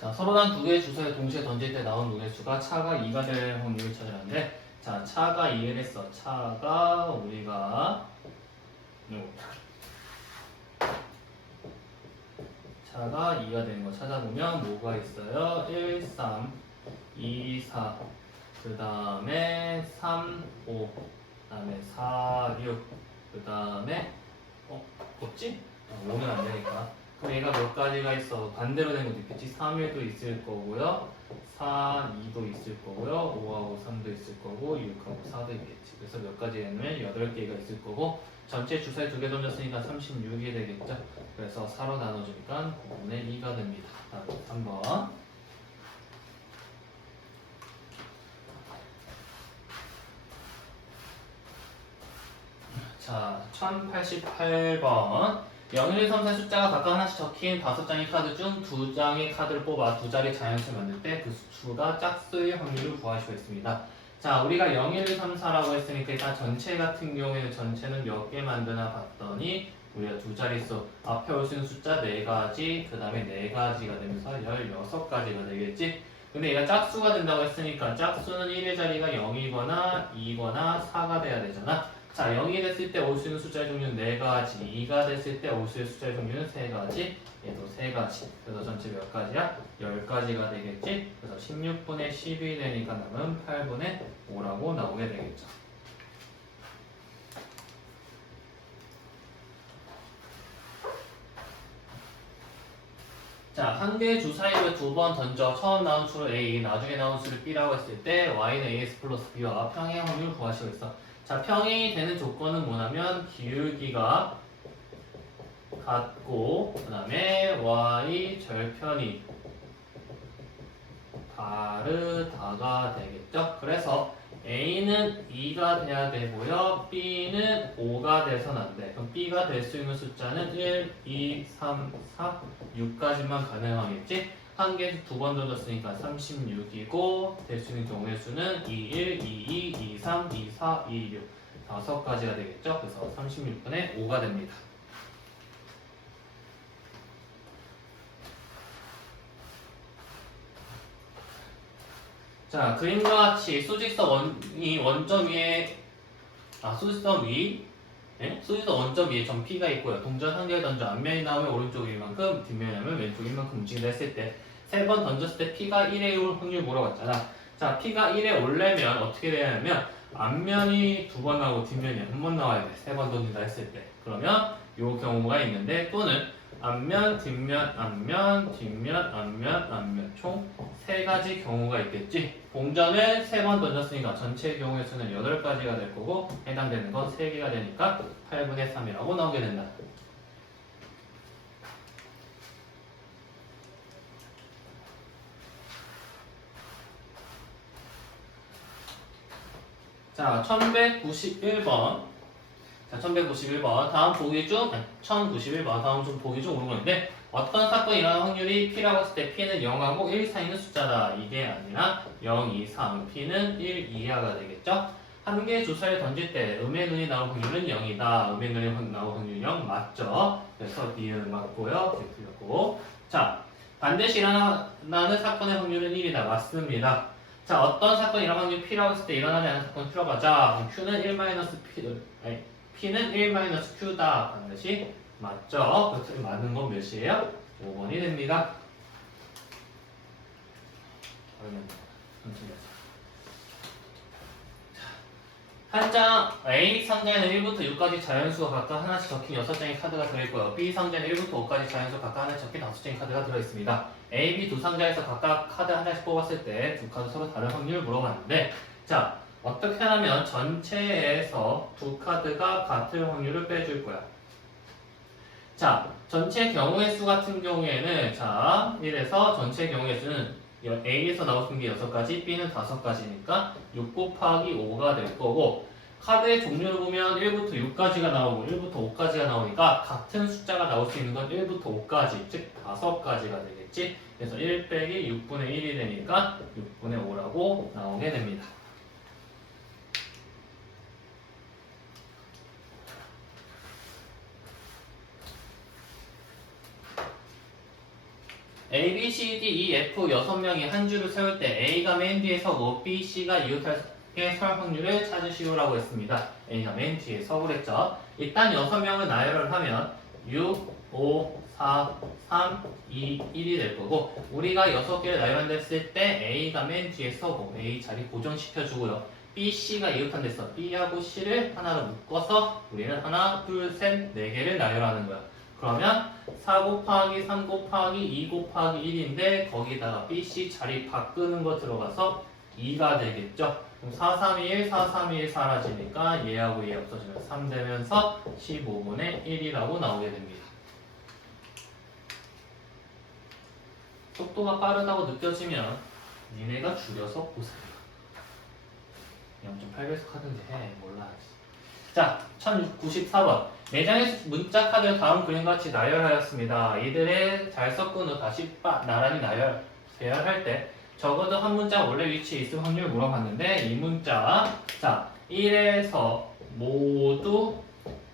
자, 서로 단 두 개의 주사를 동시에 던질 때 나온 무게수가 차가 2가 될 확률을 찾으라는데, 자, 차가 2를 했어. 차가 우리가 차가 2가 되는 거 찾아보면 뭐가 있어요? 1, 3, 2, 4, 그 다음에 3, 5, 그 다음에 4, 6, 그 다음에 없지? 5는 안 되니까. 그럼 얘가 몇 가지가 있어? 반대로 된 것도 있겠지? 3일도 있을 거고요. 4, 2도 있을 거고요. 5하고 3도 있을 거고 6하고 4도 있겠지. 그래서 몇 가지냐면 8개가 있을 거고 전체 주사에 2개 던졌으니까 36이 되겠죠? 그래서 4로 나눠주니까 9분의 2가 됩니다. 다음 3번. 자, 1088번. 0, 1, 2, 3, 4 숫자가 각각 하나씩 적힌 5장의 카드 중 2장의 카드를 뽑아 2자리 자연수를 만들 때 그 수가 짝수의 확률을 구할 수가 있습니다. 자, 우리가 0, 1, 2, 3, 4라고 했으니까 일단 전체 같은 경우에는 전체는 몇 개 만드나 봤더니 우리가 2자릿수 앞에 올 수 있는 숫자 4가지, 그 다음에 4가지가 되면서 16가지가 되겠지? 근데 얘가 짝수가 된다고 했으니까 짝수는 1의 자리가 0이거나 2거나 4가 돼야 되잖아. 자, 0이 됐을 때 올 수 있는 숫자의 종류는 4가지, 2가 됐을 때 올 수 있는 숫자의 종류는 3가지, 얘도 3가지. 그래서 전체 몇 가지야? 10가지가 되겠지? 그래서 16분의 10이 되니까 남은 8분의 5라고 나오게 되겠죠. 자, 한 개의 주사위를 2번 던져 처음 나온 수를 A, 나중에 나온 수를 B라고 했을 때 Y는 AX 플러스 B와 평행 확률을 구하시고 있어. 자, 평행이 되는 조건은 뭐냐면 기울기가 같고 그 다음에 y 절편이 다르다가 되겠죠. 그래서 a는 2가 돼야 되고요, b는 5가 돼서는 안 돼. 그럼 b가 될 수 있는 숫자는 1, 2, 3, 4, 6까지만 가능하겠지. 한 개에서 2번 던졌으니까 36이고 될 수 있는 경우의 수는 2, 1, 2, 2, 2, 3, 2, 4, 2, 6 5가지가 되겠죠. 그래서 36분의 5가 됩니다. 자, 그림과 같이 수직선 원이 원점 위에 수직선 위 수직선 원점 위에 점 P가 있고요. 동전 한 개 던져 앞면이 나오면 오른쪽 1만큼, 뒷면이 나오면 왼쪽 1만큼 움직인다 했을 때 세 번 던졌을 때 P가 1에 올 확률 물어봤잖아. 자, P가 1에 오려면 어떻게 돼야 하냐면 앞면이 2번 나오고 뒷면이 한 번 나와야 돼. 세 번 던진다 했을 때. 그러면 요 경우가 있는데, 또는 앞면, 뒷면, 앞면, 뒷면, 앞면, 앞면 총 3가지 경우가 있겠지. 공전을 3번 던졌으니까 전체 경우의 수는 8가지가 될 거고 해당되는 건 3개가 되니까 8분의 3이라고 나오게 된다. 자, 1191번. 자, 1191번. 다음 보기 중, 1091번. 다음 좀 보기 중 오르는데 어떤 사건이 일어날 확률이 P라고 했을 때 P는 0하고 1 사이는 숫자다. 이게 아니라 0, 2, 3. P는 1 이하가 되겠죠? 한 개의 주사를 던질 때 음의 눈이 나올 확률은 0이다. 음의 눈이 나올 확률은 0 맞죠? 그래서 B는 맞고요. 이렇게 틀렸고. 자, 반드시 일어나는 사건의 확률은 1이다. 맞습니다. 자, 어떤 사건이 일어날 확률 P라고 했을 때 일어나지 않는 사건 풀어보자. Q는 1-P, 아니, P는 1-Q다. 반드시 맞죠? 그래서 맞는 건 몇이에요? 5번이 됩니다. 한 장 A 상자에는 1부터 6까지 자연수가 각각 하나씩 적힌 6장의 카드가 들어있고요. B 상자는 1부터 5까지 자연수 각각 하나씩 적힌 5장의 카드가 들어있습니다. A, B 두 상자에서 각각 카드 하나씩 뽑았을 때 두 카드 서로 다른 확률을 물어봤는데, 자, 어떻게 하면 전체에서 두 카드가 같을 확률을 빼줄 거야. 자, 전체 경우의 수 같은 경우에는, 자, 1에서 전체 경우의 수는 A에서 나오는 게 6가지, B는 5가지니까 6 곱하기 5가 될 거고, 카드의 종류를 보면 1부터 6까지가 나오고 1부터 5까지가 나오니까 같은 숫자가 나올 수 있는 건 1부터 5까지, 즉 5가지가 되겠지. 그래서 1 빼기 6분의 1이 되니까 6분의 5라고 나오게 됩니다. A, B, C, D, E, F 6명이 한 줄을 세울 때 A가 맨 뒤에 서고 B, C가 이웃하게 설 확률을 찾으시오라고 했습니다. A가 맨 뒤에 서고 그랬죠. 일단 6명을 나열을 하면 6, 5, 4, 3, 2, 1이 될 거고 우리가 6개를 나열한댔을 때 A가 맨 뒤에 서고 A 자리 고정시켜주고요. B, C가 이웃한댔어. B하고 C를 하나로 묶어서 우리는 하나, 둘, 셋, 4개를 나열하는 거야. 그러면 4 곱하기 3 곱하기 2 곱하기 1인데 거기다가 B, C 자리 바꾸는 거 들어가서 2가 되겠죠. 그럼 4, 3, 2, 1, 4, 3, 2, 1 사라지니까 얘하고 얘 없어지면 3 되면서 15분의 1이라고 나오게 됩니다. 속도가 빠르다고 느껴지면 니네가 줄여서 보세요. 0.8배속 하든지 해. 몰라야지. 자, 1094번. 매장에서 문자 카드를 다음 그림과 같이 나열하였습니다. 이들의 잘 섞은 후 다시 나란히 배열할 때 적어도 한 문자 원래 위치에 있을 확률을 물어봤는데 이 문자 자 1에서 모두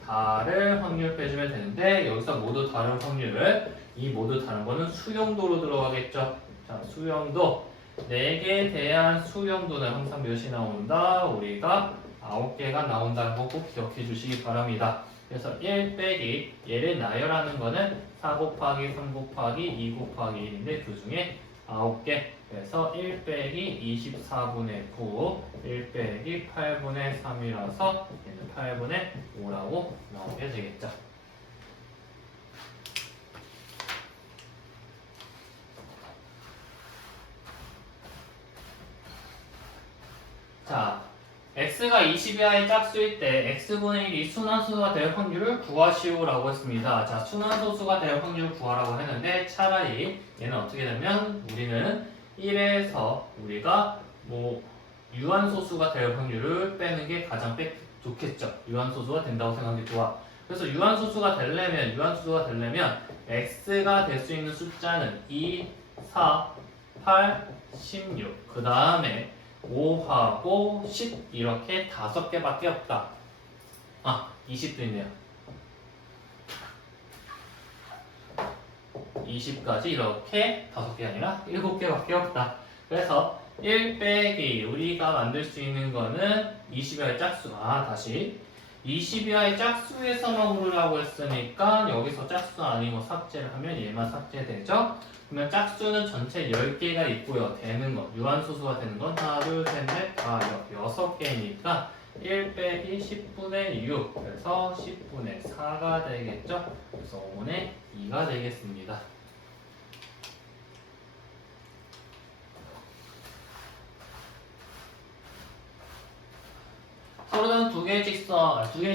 다를 확률 빼주면 되는데 여기서 모두 다른 확률을 이 모두 다른 거는 수용도로 들어가겠죠. 자 수용도 4개에 대한 수용도는 항상 몇이 나온다? 우리가 9개가 나온다는 거 꼭 기억해 주시기 바랍니다. 그래서 1 빼기 얘를 나열하는 거는 4 곱하기 3 곱하기 2 곱하기 1인데 그 중에 9개 그래서 1 빼기 24분의 9 1 빼기 8분의 3이라서 얘는 8분의 5라고 나오게 되겠죠. 자, x가 20 이하의 짝수일 때 x분의 1이 순환소수가 될 확률을 구하시오라고 했습니다. 자, 순환소수가 될 확률을 구하라고 했는데 차라리 얘는 어떻게 되면 우리는 1에서 우리가 유한소수가 될 확률을 빼는 게 가장 좋겠죠. 유한소수가 된다고 생각이 좋아. 그래서 유한소수가 되려면 x가 될 수 있는 숫자는 2, 4, 8, 16 그 다음에 5하고 10 이렇게 5개밖에 없다. 20도 있네요. 20까지 이렇게 5개 아니라 7개밖에 없다. 그래서 1 빼기 우리가 만들 수 있는 거는 20이하의 짝수. 다시 20이하의 짝수에서만 고르라고 했으니까 여기서 짝수 아니고 삭제를 하면 얘만 삭제되죠. 그러면 짝수는 전체 10개가 있고요. 되는 거, 유한소수가 되는 건 하나, 둘, 셋, 넷, 다 6개니까 1 빼기 10분의 6 그래서 10분의 4가 되겠죠. 그래서 5분의 2가 되겠습니다. 서로 다른 두 개의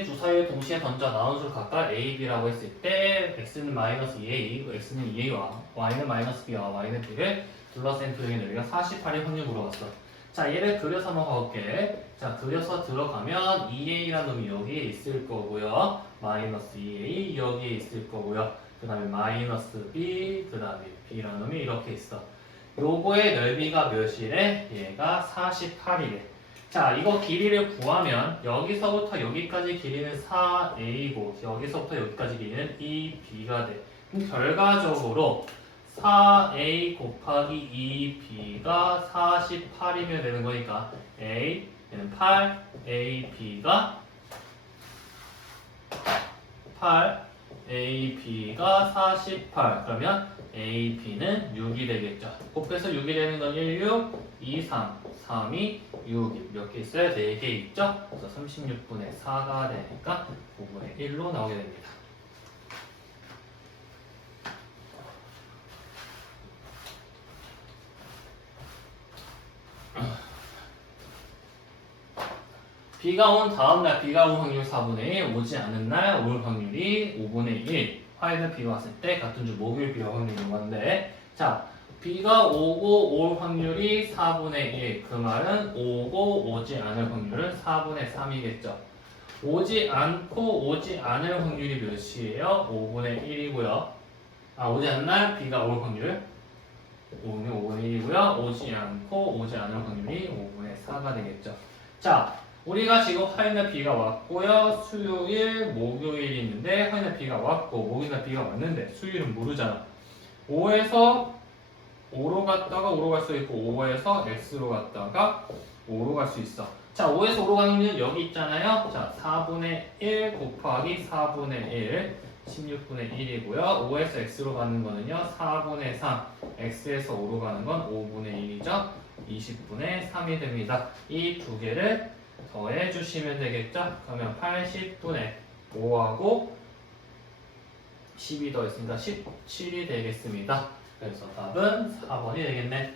주사위를 동시에 던져 나온 수를 각각 A, B라고 했을 때 x는 마이너스 2A, x는 2A와 y는 마이너스 B와 y는 B를 둘러싼 도형의 넓이가 48의 확률 물어봤어. 자 얘를 그려서 한번 가볼게. 자 그려서 들어가면 2A라는 놈이 여기에 있을 거고요. 마이너스 2A 여기에 있을 거고요. 그 다음에 마이너스 B, 그 다음에 B라는 놈이 이렇게 있어. 요거의 넓이가 몇이래? 얘가 48이래. 자, 이거 길이를 구하면 여기서부터 여기까지 길이는 4a고 여기서부터 여기까지 길이는 2b가 돼. 그럼 결과적으로 4a 곱하기 2b가 48이면 되는 거니까 a는 8ab가 48 그러면 AB는 6이 되겠죠. 곱해서 6이 되는 건 1, 6, 2, 3, 3이 6이 몇 개 있어요? 4개 있죠? 그래서 36분의 4가 되니까 5분의 1로 나오게 됩니다. 비가 온 다음날 비가 올 확률 4분의 1, 오지 않은 날 올 확률이 5분의 1. 화요일 비가 왔을 때 같은 주 목요일 비가 확률인 건데 자 비가 오고 올 확률이 4분의 1. 그 말은 오고 오지 않을 확률은 4분의 3이겠죠. 오지 않고 오지 않을 확률이 몇이에요? 5분의 1이고요. 오지 않는 날 비가 올 확률 5분의 1이고요. 오지 않고 오지 않을 확률이 5분의 4가 되겠죠. 자, 우리가 지금 화요일날 비가 왔고요. 수요일, 목요일이 있는데 화요일날 비가 왔고 목요일날 비가 왔는데 수요일은 모르잖아. 5에서 5로 갔다가 5로 갈 수 있고 5에서 x로 갔다가 5로 갈 수 있어. 자, 5에서 5로 가는 건 여기 있잖아요. 자, 4분의 1 곱하기 4분의 1 16분의 1이고요. 5에서 x로 가는 거는요. 4분의 3 x에서 5로 가는 건 5분의 1이죠. 20분의 3이 됩니다. 이 두 개를 더해 주시면 되겠죠. 그러면 80분의 5하고 10이 더했으니까 17이 되겠습니다. 그래서 답은 4번이 되겠네.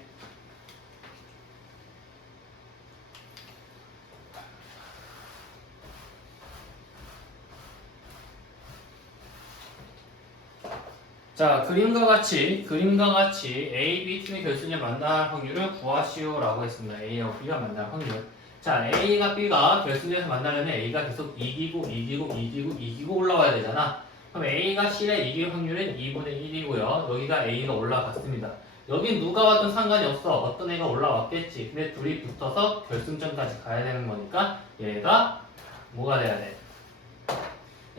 자, 그림과 같이 A, B 팀의 결승에 만날 확률을 구하시오라고 했습니다. A하고 B가 만날 확률. 자, A가 B가 결승에서 만나면 A가 계속 이기고 올라와야 되잖아. 그럼 A가 C를 이길 확률은 2분의 1이고요. 여기가 A가 올라갔습니다. 여기 누가 와도 상관이 없어. 어떤 애가 올라왔겠지. 근데 둘이 붙어서 결승전까지 가야 되는 거니까 얘가 뭐가 돼야 돼?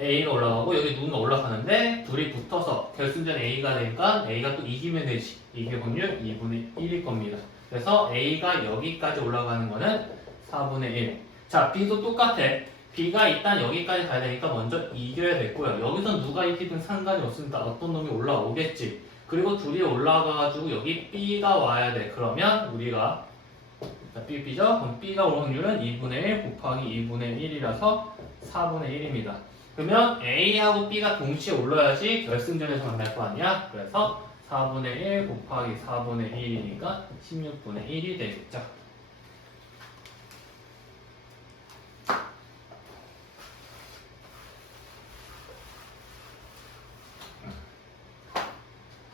A가 올라가고 여기 누군가 올라가는데 둘이 붙어서 결승전 A가 되니까 A가 또 이기면 되지. 이길 확률 2분의 1일 겁니다. 그래서 A가 여기까지 올라가는 거는 4분의 1. 자, B도 똑같아. B가 일단 여기까지 가야 되니까 먼저 이겨야 됐고요. 여기서 누가 이기든 상관이 없으니까 어떤 놈이 올라오겠지. 그리고 둘이 올라가가지고 여기 B가 와야 돼. 그러면 우리가 B죠? 그럼 B가 올 확률은 2분의 1 곱하기 2분의 1이라서 4분의 1입니다. 그러면 A하고 B가 동시에 올라야지 결승전에서 만날 거 아니야? 그래서 4분의 1 곱하기 4분의 1이니까 16분의 1이 되겠죠.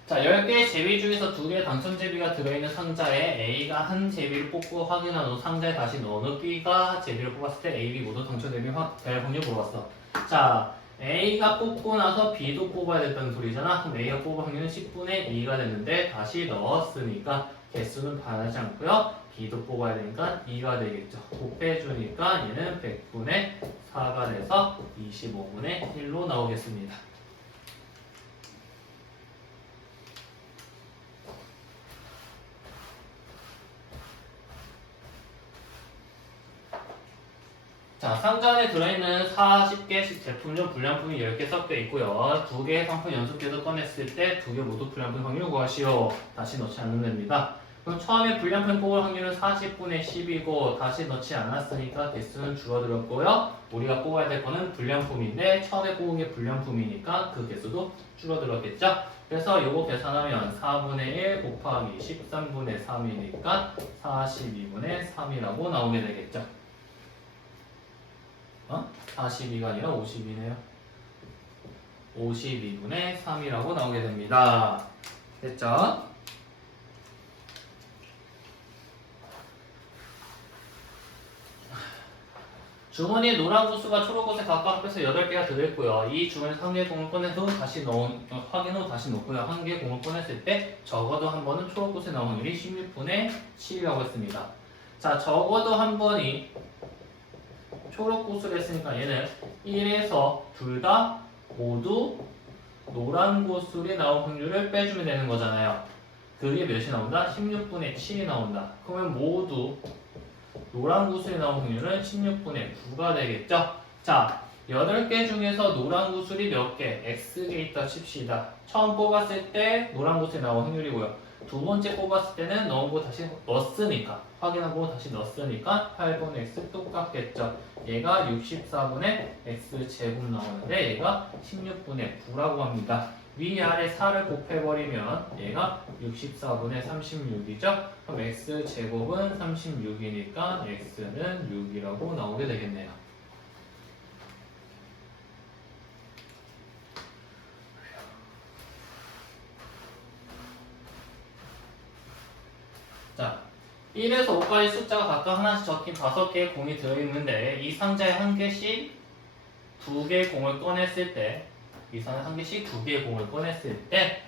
자, 10개의 제비 중에서 2개의 당첨 제비가 들어있는 상자에 A가 한 제비를 뽑고 확인한 후 상자에 다시 넣은 후 B가 제비를 뽑았을 때 A, B 모두 당첨 제비 될 확률 물어봤어. 자, A가 뽑고 나서 B도 뽑아야 됐다는 소리잖아. 그럼 A가 뽑은 확률은 10분의 2가 됐는데 다시 넣었으니까 개수는 변하지 않고요. B도 뽑아야 되니까 2가 되겠죠. 곱해주니까 얘는 100분의 4가 돼서 25분의 1로 나오겠습니다. 자, 상자 안에 들어있는 40개씩 제품 중 불량품이 10개 섞여 있고요. 2개의 상품 연속해서 꺼냈을 때 2개 모두 불량품 확률 구하시오. 다시 넣지 않는 됩니다. 그럼 처음에 불량품 뽑을 확률은 40분의 10이고 다시 넣지 않았으니까 개수는 줄어들었고요. 우리가 뽑아야 될 거는 불량품인데 처음에 뽑은 게 불량품이니까 그 개수도 줄어들었겠죠. 그래서 요거 계산하면 4분의 1 곱하기 13분의 3이니까 42분의 3이라고 나오게 되겠죠. 42가 아니라 50이네요. 52분의 3이라고 나오게 됩니다. 됐죠? 주머니에 노란 구수가 초록 구수에 각각 합해서 8개가 들어있고요. 이 주머니에서 한 개의 공을 꺼내서 다시 확인 후 다시 넣고요. 한 개의 공을 꺼냈을 때 적어도 한 번은 초록 구수에 나온 확률이 16분의 7이라고 했습니다. 자, 적어도 한 번이 초록 구슬 했으니까 얘는 1에서 둘 다 모두 노란 구슬이 나올 확률을 빼주면 되는 거잖아요. 그게 몇이 나온다? 16분의 7이 나온다. 그러면 모두 노란 구슬이 나올 확률은 16분의 9가 되겠죠? 자, 8개 중에서 노란 구슬이 몇 개? X개 있다 칩시다. 처음 뽑았을 때 노란 구슬이 나올 확률이고요. 두 번째 뽑았을 때는 넣고 다시 넣었으니까 확인하고 다시 넣었으니까 8분의 x 똑같겠죠. 얘가 64분의 x제곱 나오는데 얘가 16분의 9라고 합니다. 위아래 4를 곱해버리면 얘가 64분의 36이죠. 그럼 x제곱은 36이니까 x는 6이라고 나오게 되겠네요. 자, 1에서 5까지 숫자가 각각 하나씩 적힌 5개의 공이 들어있는데 이 상자에 한 개씩 2개의 공을 꺼냈을 때 이 상자에 한 개씩 2개의 공을 꺼냈을 때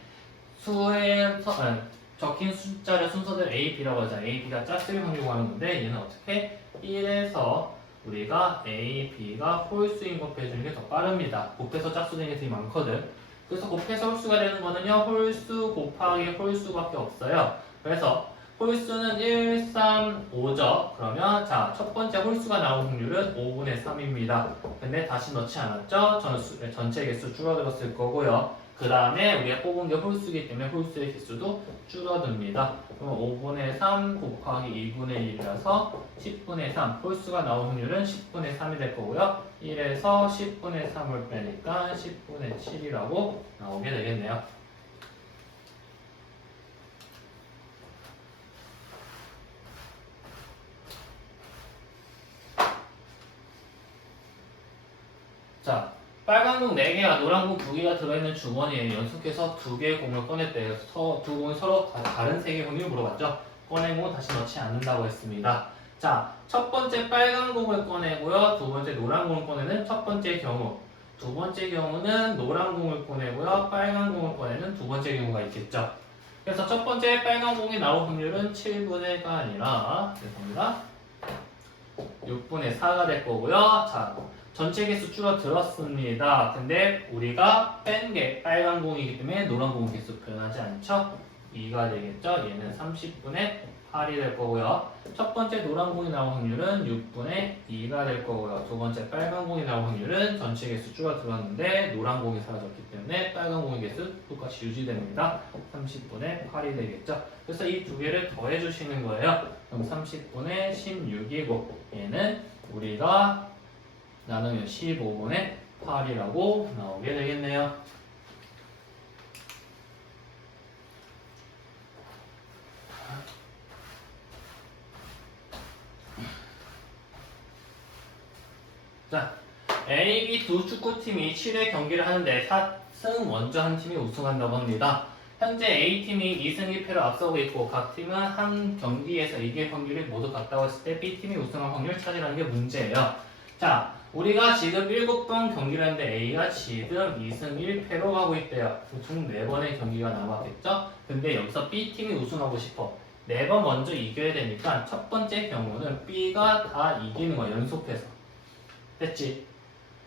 적힌 숫자를 순서대로 A, B라고 하자. A, B가 짝수를 확률 구하는 건데 얘는 어떻게? 1에서 우리가 A, B가 홀수인 곱해주는 게 더 빠릅니다. 곱해서 짝수 되는 게 되게 많거든. 그래서 곱해서 홀수가 되는 거는요 홀수 곱하기 홀수밖에 없어요. 그래서 홀수는 1, 3, 5죠. 그러면 자, 첫 번째 홀수가 나올 확률은 5분의 3입니다. 근데 다시 넣지 않았죠? 전체 개수 줄어들었을 거고요. 그 다음에 우리가 뽑은 게 홀수이기 때문에 홀수의 개수도 줄어듭니다. 그럼 5분의 3 곱하기 2분의 1이라서 10분의 3. 홀수가 나올 확률은 10분의 3이 될 거고요. 1에서 10분의 3을 빼니까 10분의 7이라고 나오게 되겠네요. 자, 빨간 공 4개와 노란 공 2개가 들어있는 주머니에 연속해서 2개의 공을 꺼냈대요. 두 공이 서로 다른 색의 공을 물어봤죠. 꺼낸 공은 다시 넣지 않는다고 했습니다. 자, 첫 번째 빨간 공을 꺼내고요. 두 번째 노란 공을 꺼내는 첫 번째 경우. 두 번째 경우는 노란 공을 꺼내고요. 빨간 공을 꺼내는 두 번째 경우가 있겠죠. 그래서 첫 번째 빨간 공이 나올 확률은 7분의 1가 아니라 죄송합니다. 6분의 4가 될 거고요. 자, 전체 개수 줄어들었습니다. 근데 우리가 뺀 게 빨간 공이기 때문에 노란 공 개수 변하지 않죠? 2가 되겠죠? 얘는 30분의 8이 될 거고요. 첫 번째 노란 공이 나올 확률은 6분의 2가 될 거고요. 두 번째 빨간 공이 나올 확률은 전체 개수 줄어들었는데 노란 공이 사라졌기 때문에 빨간 공의 개수 똑같이 유지됩니다. 30분의 8이 되겠죠? 그래서 이 두 개를 더해 주시는 거예요. 그럼 30분의 16이고 얘는 우리가 나누면 15분의 8이라고 나오게 되겠네요. 자, A, B 두 축구팀이 7회 경기를 하는데 4승 먼저 한 팀이 우승한다고 합니다. 현재 A팀이 2승 1패로 앞서고 있고 각 팀은 한 경기에서 이길 확률이 모두 같다고 했을 때 B팀이 우승할 확률을 찾으라는 게 문제예요. 자, 우리가 지금 7번 경기를 했는데 A가 지금 2승 1패로 가고 있대요. 총 4번의 경기가 남았겠죠? 근데 여기서 B팀이 우승하고 싶어. 4번 먼저 이겨야 되니까 첫 번째 경우는 B가 다 이기는 거야, 연속해서. 됐지?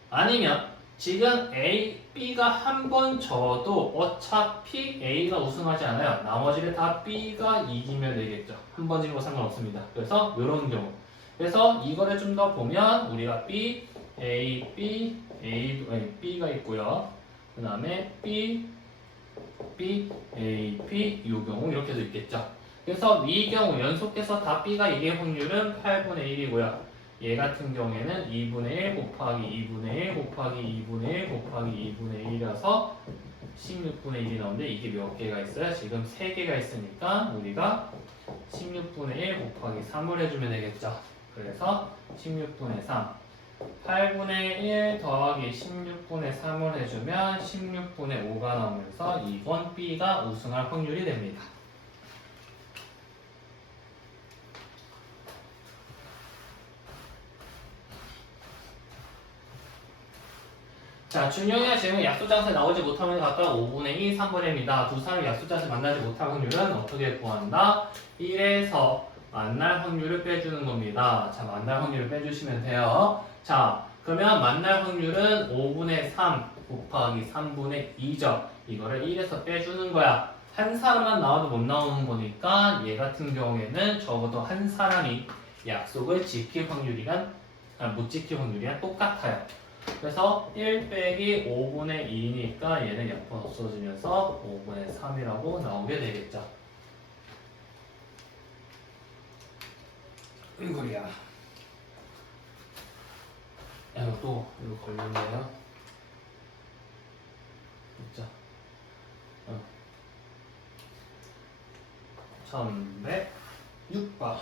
아니면 지금 A, B가 한 번 져도 어차피 A가 우승하지 않아요. 나머지를 다 B가 이기면 되겠죠. 한 번 지는 거 상관없습니다. 그래서 이런 경우. 그래서 이거를 좀 더 보면 우리가 B, A, B, B가 있고요. 그 다음에 B, B, A, B 이 경우 이렇게도 있겠죠. 그래서 이 경우 연속해서 다 B가 이길 확률은 8분의 1이고요. 얘 같은 경우에는 2분의 1 곱하기 2분의 1 곱하기 2분의 1 곱하기 2분의 1이라서 16분의 1이 나오는데 이게 몇 개가 있어요? 지금 3개가 있으니까 우리가 16분의 1 곱하기 3을 해주면 되겠죠. 그래서 16분의 3 8분의 1 더하기 16분의 3을 해주면 16분의 5가 나오면서 이번 B가 우승할 확률이 됩니다. 자, 준영이와 재영이 약수장소에 나오지 못하면 각각 5분의 2, 3분의 1입니다. 두 사람이 약수장소에 만나지 못할 확률은 어떻게 구한다? 1에서 만날 확률을 빼주는 겁니다. 자, 만날 확률을 빼주시면 돼요. 자, 그러면 만날 확률은 5분의 3 곱하기 3분의 2죠. 이거를 1에서 빼주는 거야. 한 사람만 나와도 못 나오는 거니까 얘 같은 경우에는 적어도 한 사람이 약속을 지킬 확률이랑 못 지킬 확률이랑 똑같아요. 그래서 1 빼기 5분의 2니까 얘는 약분 없어지면서 5분의 3이라고 나오게 되겠죠. 이거야. 이거 걸렸네요. 그죠? 1106번.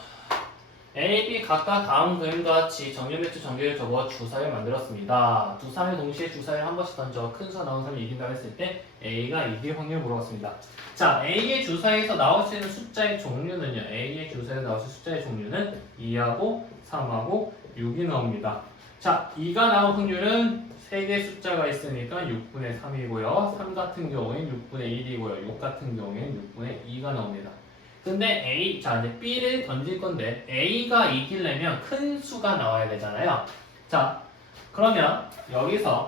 A, B 각각 다음 그림과 같이 정렬 배치 전개를 적어 주사위를 만들었습니다. 두 사람이 동시에 주사위를 한 번씩 던져 큰 수 나온 사람이 이긴다고 했을 때 A가 이길 확률을 물어봤습니다. 자, A의 주사위에서 나올 수 있는 숫자의 종류는요. A의 주사위에서 나올 수 있는 숫자의 종류는 2하고 3하고 6이 나옵니다. 자, 2가 나올 확률은 3개의 숫자가 있으니까 6분의 3이고요. 3 같은 경우에는 6분의 1이고요. 6 같은 경우에는 6분의 2가 나옵니다. 근데 자, 이제 B를 던질 건데 A가 이기려면 큰 수가 나와야 되잖아요. 자, 그러면 여기서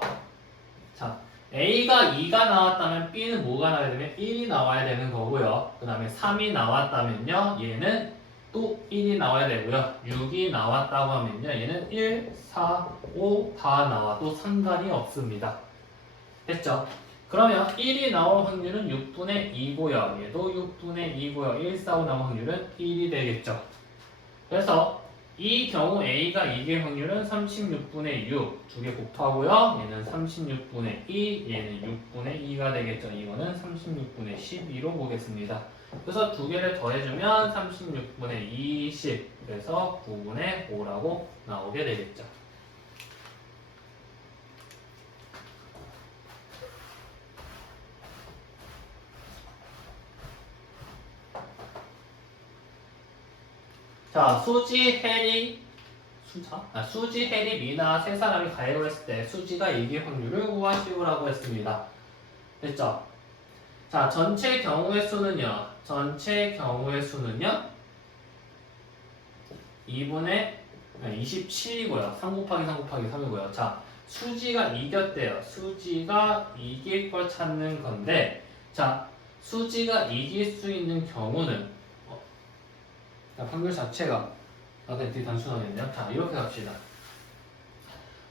자, A가 2가 나왔다면 B는 뭐가 나와야 되면 1이 나와야 되는 거고요. 그 다음에 3이 나왔다면요. 얘는 또 1이 나와야 되고요. 6이 나왔다고 하면요. 얘는 1, 4, 5 다 나와도 상관이 없습니다. 됐죠? 그러면 1이 나올 확률은 6분의 2고요. 얘도 6분의 2고요. 1, 4, 5 나올 확률은 1이 되겠죠. 그래서 이 경우 A가 이길 확률은 36분의 6 두 개 곱하고요. 얘는 36분의 2, 얘는 6분의 2가 되겠죠. 이거는 36분의 12로 보겠습니다. 그래서 두 개를 더해주면 36분의 20, 그래서 9분의 5라고 나오게 되겠죠. 자, 수지, 해리, 미나 세 사람이 가입을 했을 때 수지가 이길 확률을 구하시오라고 했습니다. 됐죠? 자, 전체 경우의 수는요. 2분의 27이고요. 3 곱하기 3 곱하기 3이고요. 자, 수지가 이겼대요. 수지가 이길 걸 찾는 건데, 자, 수지가 이길 수 있는 경우는 확률 자체가 되게 단순하겠네요. 자, 이렇게 갑시다.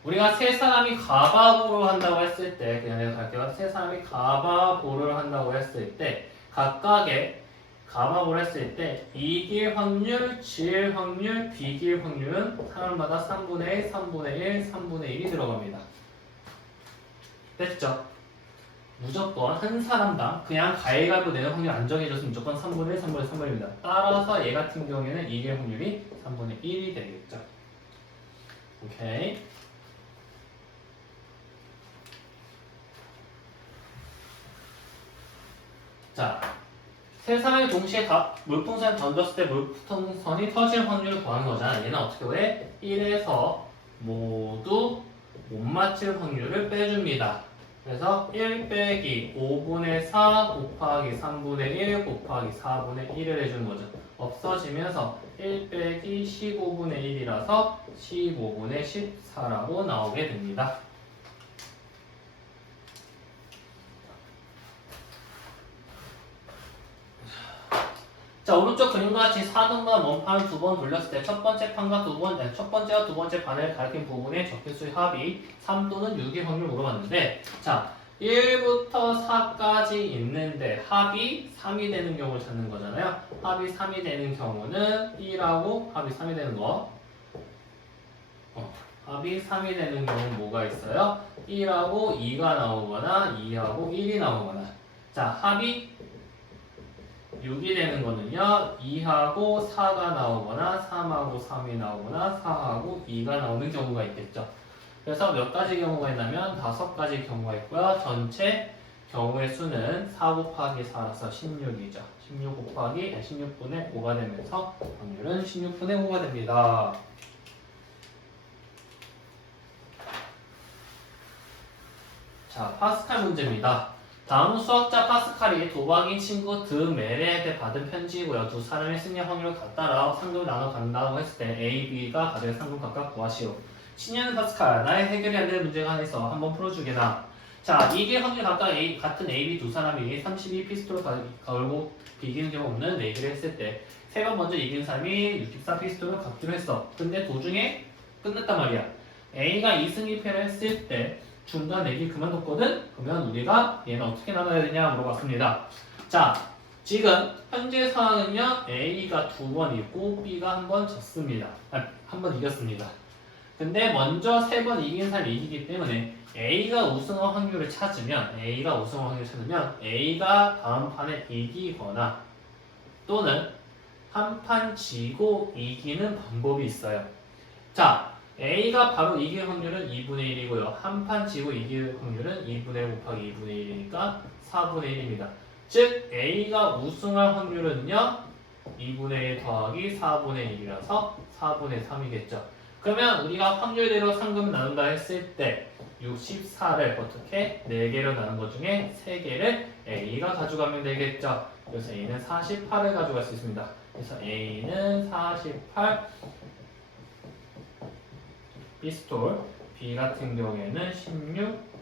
우리가 세 사람이 가바보를 한다고 했을 때, 그냥 내가 갈게요. 세 사람이 가바보를 한다고 했을 때, 각각의 가바보를 했을 때, 이길 확률, 질 확률, 비길 확률은 사람마다 3분의 1, 3분의 1, 3분의 1이 들어갑니다. 됐죠? 무조건 한 사람당 그냥 가위바위보 내는 확률 안 정해져서 무조건 3분의 1, 3분의 3분입니다. 따라서 얘 같은 경우에는 이길 확률이 3분의 1이 되겠죠. 오케이. 자, 세 사람이 동시에 물풍선을 던졌을 때 물풍선이 터질 확률을 구하는 거잖아. 얘는 어떻게 해? 1에서 모두 못 맞힐 확률을 빼줍니다. 그래서 1 빼기 5분의 4 곱하기 3분의 1 곱하기 4분의 1을 해주는 거죠. 없어지면서 1 빼기 15분의 1이라서 15분의 14라고 나오게 됩니다. 자, 오른쪽 그림과 같이 4등분 원판을 두 번 돌렸을 때 첫 번째 판과 첫 번째와 두 번째 판을 가리킨 부분의 적혈수의 합이 3 또는 6의 확률을 물어봤는데, 자, 1부터 4까지 있는데 합이 3이 되는 경우를 찾는 거잖아요. 합이 3이 되는 경우는 1하고 합이 3이 되는 거. 합이 3이 되는 경우는 뭐가 있어요? 1하고 2가 나오거나 2하고 1이 나오거나. 자, 합이 6이 되는 거는요, 2하고 4가 나오거나 3하고 3이 나오거나 4하고 2가 나오는 경우가 있겠죠. 그래서 몇 가지 경우가 있냐면 5가지 경우가 있고요. 전체 경우의 수는 4 곱하기 4라서 16이죠. 16분의 5가 되면서 확률은 16분의 5가 됩니다. 자, 파스칼 문제입니다. 다음 수학자 파스칼이 도박인 친구 드메레에게 받은 편지이고요. 두 사람의 승리 확률을 같다라 상금을 나눠 간다고 했을 때 A, B가 가져야 상금 각각 구하시오. 신년 파스칼, 나의 해결이 안 되는 문제가 하나 있어. 한번 풀어주게나. 자, 이게 확률 각각 같은 A, B 두 사람이 32 피스톨을 걸고 이기는 경우 없는 내기를 했을 때 세 번 먼저 이긴 사람이 64 피스톨을 갖기로 했어. 근데 도중에 끝났단 말이야. A가 2승 1패를 했을 때 중간 내기 그만뒀거든? 그러면 우리가 얘는 어떻게 나눠야 되냐 물어봤습니다. 자, 지금 현재 상황은요, A가 2번 이고 B가 한 번 졌습니다. 한 번 이겼습니다. 근데 먼저 3번 이긴 사람이 이기기 때문에 A가 우승할 확률을 찾으면 A가 다음 판에 이기거나 또는 한 판 지고 이기는 방법이 있어요. 자, A가 바로 이길 확률은 2분의 1이고요. 한 판 지고 이길 확률은 2분의 1 곱하기 2분의 1이니까 4분의 1입니다. 즉 A가 우승할 확률은요 2분의 1 더하기 4분의 1이라서 4분의 3이겠죠. 그러면 우리가 확률대로 상금을 나눈다 했을 때 64를 어떻게 4개로 나눈 것 중에 3개를 A가 가져가면 되겠죠. 그래서 A는 48을 가져갈 수 있습니다. 그래서 A는 48 피스톨, B 같은 경우에는 16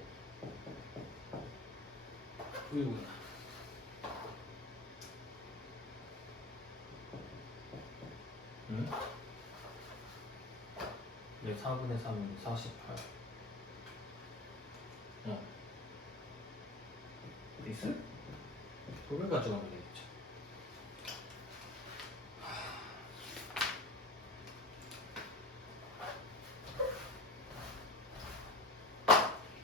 9이구나. 응? 네, 4분의 3은 48. 디스? 그걸 가져가면 되겠죠.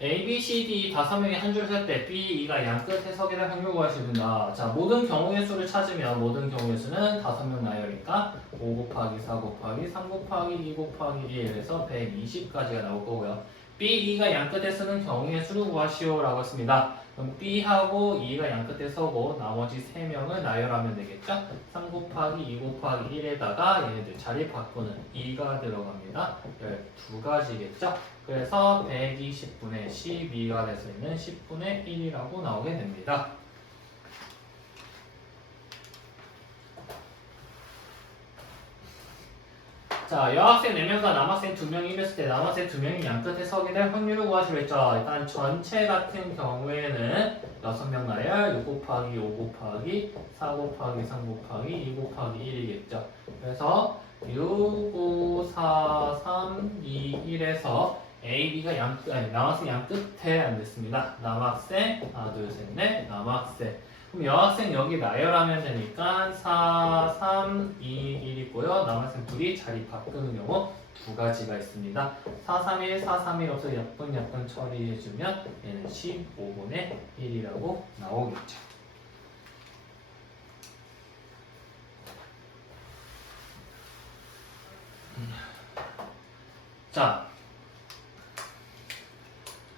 A, B, C, D 다섯 명이 한 줄을 셀 때 B, E가 양끝에 서게 될 확률 구하시면 된다. 자, 모든 경우의 수를 찾으면 모든 경우의 수는 다섯 명 나열이니까 5 곱하기 4 곱하기 3 곱하기 2 곱하기 1에서 120까지가 나올 거고요. B, E가 양끝에 서는 경우의 수를 구하시오라고 했습니다. 그럼 B하고 E가 양끝에 서고 나머지 3명을 나열하면 되겠죠? 3 곱하기 2 곱하기 1에다가 얘네들 자리 바꾸는 2가 들어갑니다. 12가지겠죠? 그래서 120분의 12가 돼서 있는 10분의 1이라고 나오게 됩니다. 자, 여학생 4명과 남학생 2명이 이랬을 때 남학생 2명이 양끝에 서게 될 확률을 구하시로 했죠. 일단 전체 같은 경우에는 6명 나열 6 곱하기 5 곱하기 4 곱하기 3 곱하기 2 곱하기 1이겠죠. 그래서 6, 5, 4, 3, 2, 1에서 A, B가 남학생 양끝에 앉았습니다. 남학생, 하나, 둘, 셋, 넷, 남학생. 그럼 여학생 여기 나열하면 되니까 4, 3, 2, 1 있고요. 남학생 둘이 자리 바꾸는 경우 2가지가 있습니다. 4, 3, 1, 4, 3, 1 없어 약분 처리해주면 얘는 15분의 1이라고 나오겠죠. 자,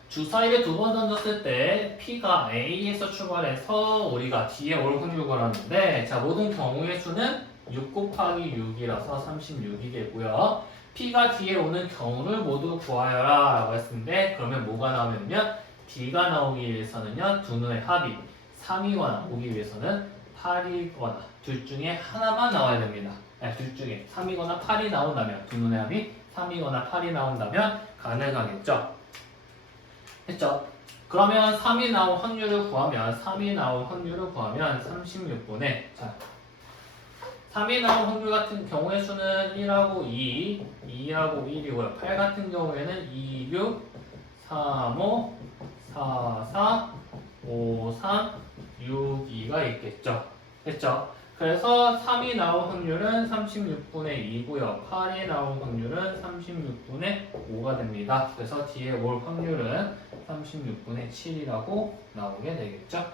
주사위를 2번 던졌을 때 P가 A에서 출발해서 우리가 뒤에 올 확률 구하는데, 자, 모든 경우의 수는 6 곱하기 6이라서 36이겠고요. P가 뒤에 오는 경우를 모두 구하여라 라고 했는데, 그러면 뭐가 나오면요? D가 나오기 위해서는요, 두 눈의 합이 3이거나 오기 위해서는 8이거나 둘 중에 하나만 나와야 됩니다. 둘 중에 3이거나 8이 나온다면, 두 눈의 합이 3이거나 8이 나온다면 가능하겠죠. 했죠? 그러면 3이 나온 확률을 구하면 36분의, 자, 3이 나온 확률 같은 경우의 수는 1하고 2, 2하고 1이고요. 8 같은 경우에는 2, 6, 3, 5, 4, 4, 5, 3, 6, 2가 있겠죠. 됐죠? 그래서 3이 나온 확률은 36분의 2고요. 8이 나온 확률은 36분의 5가 됩니다. 그래서 뒤에 올 확률은 36분의 7이라고 나오게 되겠죠.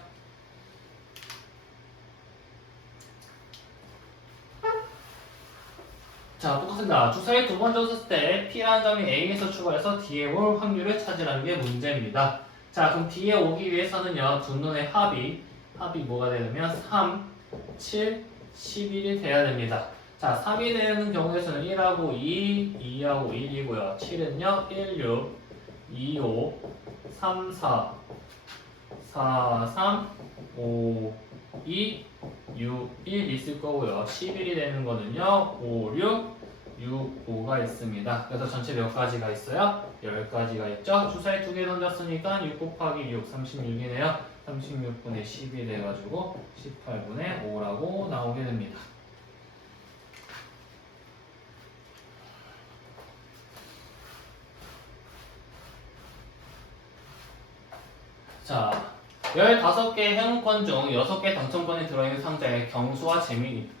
자, 똑같습니다. 주사위 2번 줬을 때 P라는 점이 A에서 출발해서 뒤에 올 확률을 찾으라는 게 문제입니다. 자, 그럼 뒤에 오기 위해서는요, 두 눈의 합이 뭐가 되냐면 3, 7, 11이 돼야 됩니다. 자, 3이 되는 경우에서는 1하고 2, 2하고 1이고요. 7은요, 1, 6, 2, 5, 3, 4, 4, 3, 5, 2, 6, 1 있을 거고요. 11이 되는 거는요, 5, 6, 6, 5가 있습니다. 그래서 전체 몇 가지가 있어요? 10가지가 있죠? 주사위 2개 던졌으니까 6 곱하기 6, 36이네요. 36분의 10이 돼가지고 18분의 5라고 나오게 됩니다. 자, 15개 행운권 중 6개 당첨권이 들어있는 상자에 경수와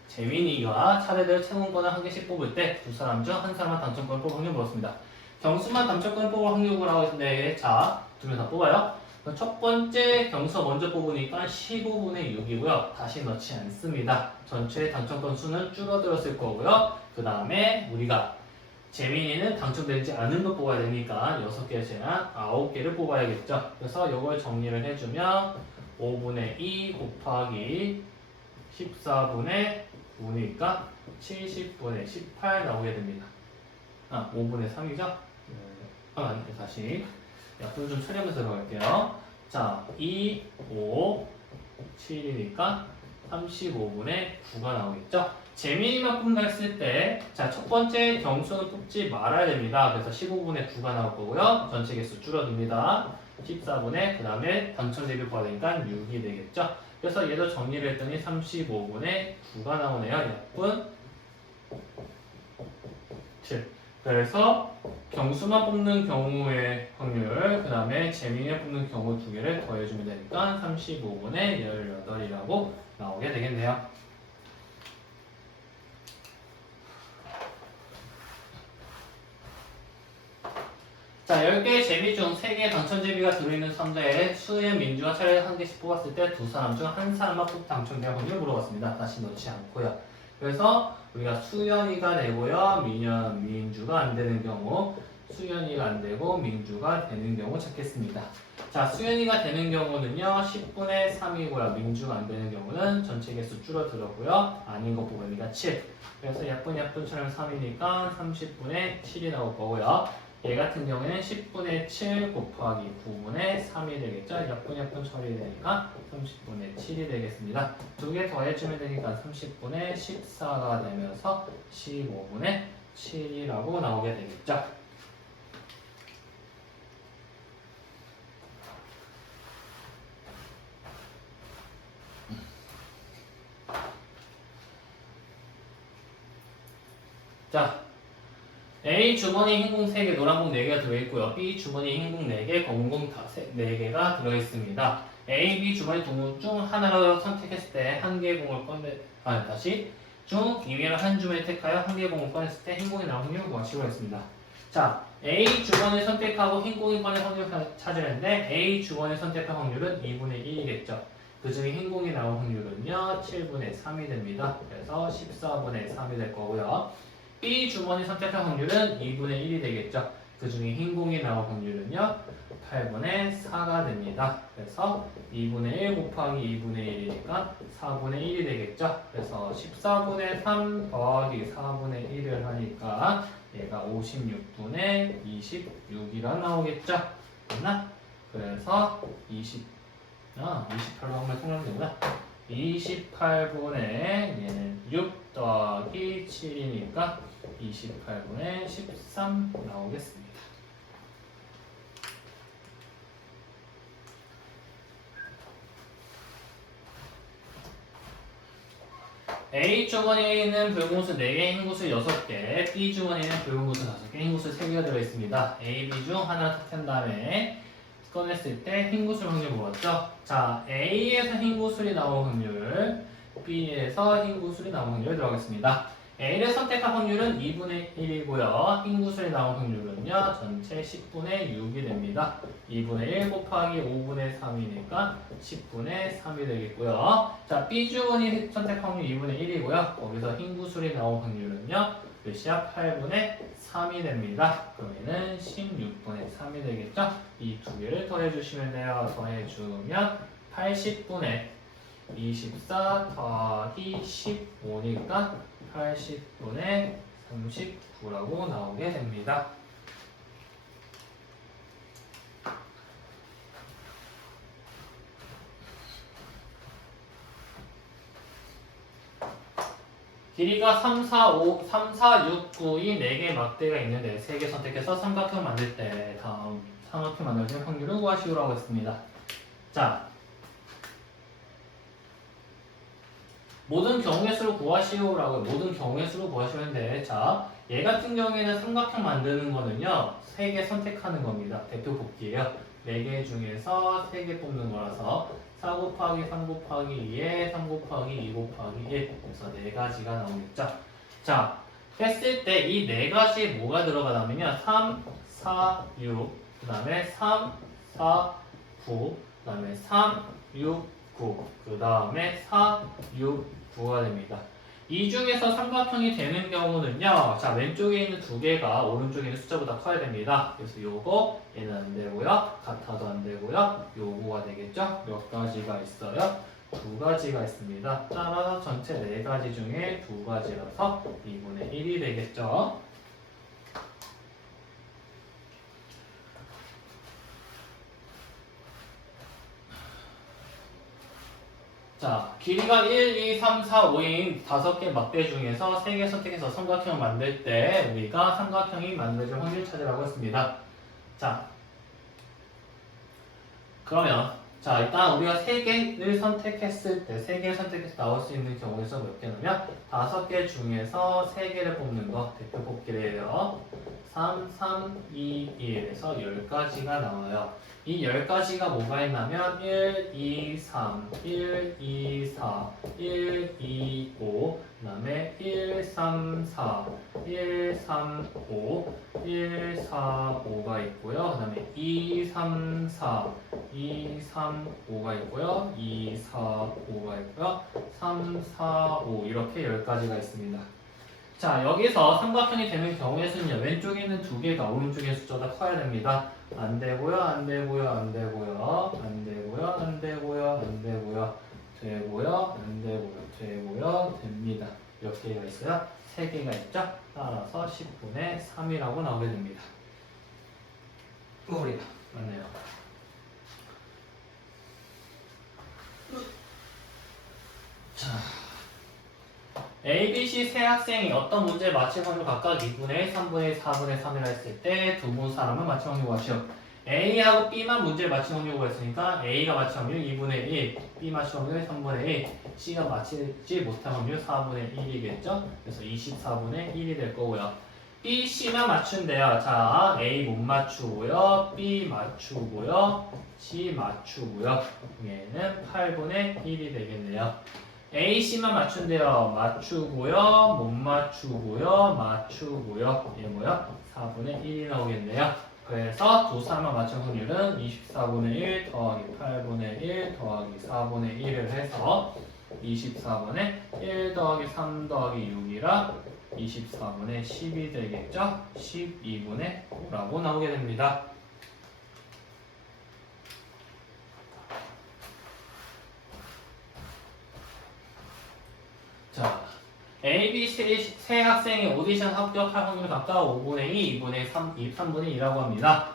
재민이가 차례대로 행운권을 한 개씩 뽑을 때 두 사람 중 한 사람만 당첨권을 뽑을 확률을 물었습니다. 경수만 당첨권을 뽑을 확률이라고 했는데, 자, 두 명 다 뽑아요. 첫 번째 경수 먼저 뽑으니까 15분의 6이고요. 다시 넣지 않습니다. 전체 당첨권 수는 줄어들었을 거고요. 그 다음에 우리가 재민이는 당첨되지 않은 거 뽑아야 되니까 6개 제한 9개를 뽑아야겠죠. 그래서 이걸 정리를 해주면 5분의 2 곱하기 14분의 9니까 70분의 18 나오게 됩니다. 5분의 3이죠? 다시 약분 좀 처리하면서 들어갈게요. 자, 2, 5, 7이니까 35분의 9가 나오겠죠? 재민이만 뽑는다 했을 때, 자, 첫 번째 경수는 뽑지 말아야 됩니다. 그래서 15분의 9가 나올 거고요. 전체 개수 줄어듭니다. 14분의 그 다음에 당천 대비 구하니까 6이 되겠죠. 그래서 얘도 정리를 했더니 35분의 9가 나오네요. 약분 7. 그래서 경수만 뽑는 경우의 확률, 그 다음에 재민이 뽑는 경우 두 개를 더해주면 되니까 35분의 18이라고 나오게 되겠네요. 자, 10개의 제비 중 3개의 당첨제비가 들어있는 상자에 수의 민주가 차례 한 개씩 뽑았을 때 두 사람 중 한 사람만 뽑 당첨될 확률을 물어봤습니다. 다시 넣지 않고요. 그래서 우리가 수연이가 되고요. 민주가 안 되는 경우, 수연이가 안 되고 민주가 되는 경우 찾겠습니다. 자, 수연이가 되는 경우는요. 10분의 3이고요. 민주가 안 되는 경우는 전체 개수 줄어들었고요. 아닌 거 뽑으니까 7. 그래서 약분처럼 3이니까 30분의 7이 나올 거고요. 얘 같은 경우에는 10분의 7 곱하기 9분의 3이 되겠죠. 약분 처리 되니까 30분의 7이 되겠습니다. 두 개 더해주면 되니까 30분의 14가 되면서 15분의 7이라고 나오게 되겠죠. 자, A 주머니 흰공 3개, 노란공 4개가 들어있고요. B 주머니 흰공 4개, 검은공 4개가 들어있습니다. A, B 주머니 동물 중 하나를 선택했을 때 한 개의 공을 중 이외로 한 주머니 택하여 한 개의 공을 꺼냈을 때 흰공이 나올 확률을 구하시고 했습니다. 자, A 주머니 선택하고 흰공이 꺼낼 확률을 찾으려는데 A 주머니 선택할 확률은 2분의 1이겠죠. 그 중에 흰공이 나올 확률은요 7분의 3이 됩니다. 그래서 14분의 3이 될 거고요. B 주머니 선택할 확률은 2분의 1이 되겠죠. 그 중에 흰공이 나올 확률은요 8분의 4가 됩니다. 그래서 2분의 1 곱하기 2분의 1이니까 4분의 1이 되겠죠. 그래서 14분의 3 더하기 4분의 1을 하니까 얘가 56분의 26이라 나오겠죠. 맞나? 그래서 28로 하면 통일되구나. 28분의 얘는 6 더하기 7이니까 28분의 13 나오겠습니다. A 주머니에는 붉은 구슬 4개, 흰 구슬 6개, B 주머니에는 붉은 구슬 5개, 흰 구슬 3개가 들어있습니다. A, B 중 하나 택한 다음에 꺼냈을 때 흰 구슬 확률 물었죠? 자, A에서 흰 구슬이 나올 확률, B에서 흰 구슬이 나올 확률 들어가겠습니다. A를 선택한 확률은 2분의 1이고요. 흰 구슬이 나올 확률은요, 전체 10분의 6이 됩니다. 2분의 1 곱하기 5분의 3이니까 10분의 3이 되겠고요. 자, B 주머니 선택 확률 2분의 1이고요. 거기서 흰 구슬이 나올 확률은요, 몇이야? 8분의 3이 됩니다. 그러면은 16분의 3이 되겠죠? 이 두 개를 더해주시면 돼요. 더해주면 80분의 24 더하기 15니까 80분의 39라고 나오게 됩니다. 길이가 3, 4, 6, 9이 4개의 막대가 있는데 3개 선택해서 삼각형 만들 때 다음 삼각형 만들 때 확률을 구하시오라고 했습니다. 자, 모든 경우의 수를 구하시오라고 모든 경우의 수를 구하시는데 자, 얘 같은 경우에는 삼각형 만드는 거는요 3개 선택하는 겁니다. 대표 뽑기예요. 4개 중에서 3개 뽑는 거라서 4 곱하기 3 곱하기 2에 3 곱하기 2 곱하기 1 그래서 4가지가 나오겠죠. 자, 했을 때 이 4가지에 뭐가 들어가냐면요 3, 4, 6 그 다음에 3, 4, 9 그 다음에 3, 6, 9 그 다음에 4, 6, 9가 됩니다. 이 중에서 삼각형이 되는 경우는요 자 왼쪽에 있는 두 개가 오른쪽에 있는 숫자보다 커야 됩니다. 그래서 요거 얘는 안 되고요 같아도 안 되고요 요거가 되겠죠. 몇 가지가 있어요? 2가지가 있습니다. 따라서 전체 4가지 중에 2가지라서 2분의 1이 되겠죠. 자, 길이가 1, 2, 3, 4, 5인 5개 막대 중에서 3개 선택해서 삼각형을 만들 때 우리가 삼각형이 만들어질 확률 찾으라고 했습니다. 자, 그러면 자 일단 우리가 3개를 선택했을 때 3개를 선택해서 나올 수 있는 경우에서 몇 개냐면 5개 중에서 3개를 뽑는 거 대표 뽑기래요. 3, 3, 2, 1에서 10가지가 나와요. 이 10가지가 뭐가 있냐면 1, 2, 3, 1, 2, 4, 1, 2, 5, 그 다음에 1, 3, 4, 1, 3, 5, 1, 4, 5가 있고요. 그 다음에 2, 3, 4, 2, 3, 5가 있고요. 2, 4, 5가 있고요. 3, 4, 5 이렇게 10가지가 있습니다. 자 여기서 삼각형이 되는 경우에는요. 왼쪽에 있는 2개가 오른쪽의 숫자보다 커야 됩니다. 안 되고요. 안 되고요. 안 되고요. 안 되고요. 안 되고요. 안 되고요. 되고요. 안 되고요. 되고요. 됩니다. 몇 개가 있어요? 3개가 있죠? 따라서 10분의 3이라고 나오게 됩니다. 우리가 맞네요. 자, A, B, C 세 학생이 어떤 문제를 맞힐 확률 각각 2분의 1, 3분의 1, 4분의 3이라 했을 때 두 분 사람은 맞힐 확률 구하시오. A하고 B만 문제를 맞힐 확률 구했으니까 A가 맞힐 확률 2분의 1, B 맞힐 확률 3분의 1, C가 맞히지 못할 확률 4분의 1이겠죠? 그래서 24분의 1이 될 거고요. B, C만 맞춘대요. 자, A 못 맞추고요. B 맞추고요. C 맞추고요. 얘는 8분의 1이 되겠네요. A, C만 맞춘대요. 맞추고요. 못 맞추고요. 맞추고요. 얘 뭐야? 4분의 1이 나오겠네요. 그래서 두 사람만 맞춘 확률은 24분의 1 더하기 8분의 1 더하기 4분의 1을 해서 24분의 1 더하기 3 더하기 6이라 24분의 10이 되겠죠? 12분의 5라고 나오게 됩니다. 자, A, B 세 학생이 오디션 합격할 확률 각각 5분의 2, 2분의 3, 3분의 2라고 합니다.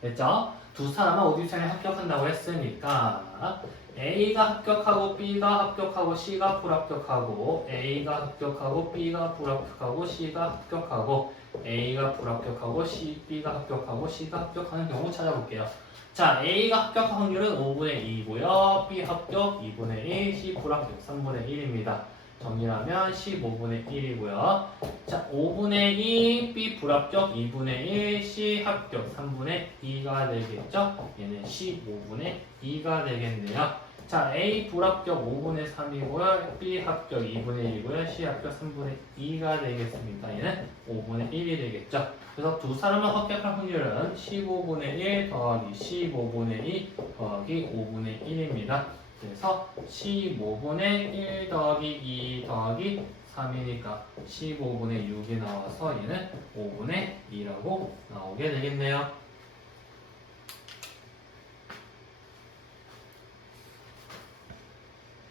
됐죠? 두 사람은 오디션에 합격한다고 했으니까 A가 합격하고 B가 합격하고 C가 불합격하고 A가 합격하고 B가 불합격하고 C가 합격하고 A가 불합격하고 B가 합격하고 C가 합격하는 경우 찾아볼게요. 자, A가 합격 확률은 5분의 2고요. B 합격 2분의 1, C 불합격 3분의 1입니다. 정리하면 15분의 1이고요. 자, 5분의 2, B 불합격 2분의 1, C 합격 3분의 2가 되겠죠? 얘는 15분의 2가 되겠네요. 자, A 불합격 5분의 3이고요. B 합격 2분의 1이고요. C 합격 3분의 2가 되겠습니다. 얘는 5분의 1이 되겠죠? 그래서 두 사람을 합격할 확률은 15분의 1 더하기 15분의 2 더하기 5분의 1입니다. 그래서 15분의 1 더하기 2 더하기 3이니까 15분의 6이 나와서 얘는 5분의 2라고 나오게 되겠네요.